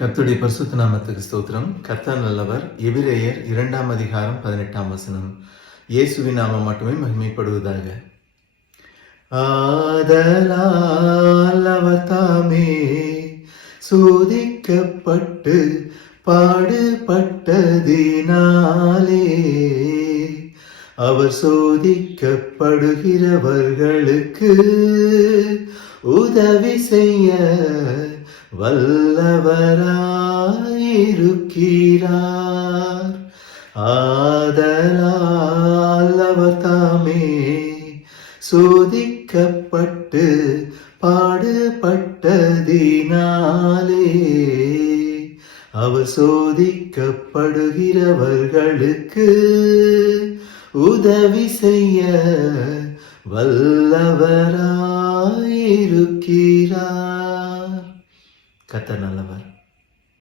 கர்த்தருடைய பரிசுத்த நாமத்துக்கு ஸ்தோத்திரம். கர்த்தர் நல்லவர். எபிரேயர் 2ஆம் அதிகாரம் 18ஆம் வசனம். இயேசுவின் நாமம் மட்டுமே மகிமைப்படுவதாக. ஆதலால் அவர் தாமே சோதிக்கப்பட்டு பாடுபட்டதினாலே அவர் சோதிக்கப்படுகிறவர்களுக்கு உதவி செய்ய வல்லவராயிருக்கிறார். ஆதலால் அவர் தாமே சோதிக்கப்பட்டு பாடுபட்டதினாலே அவர் சோதிக்கப்படுகிறவர்களுக்கு உதவி செய்ய வல்லவராயிருக்கிறார். கர்த்தர் நல்லவர்.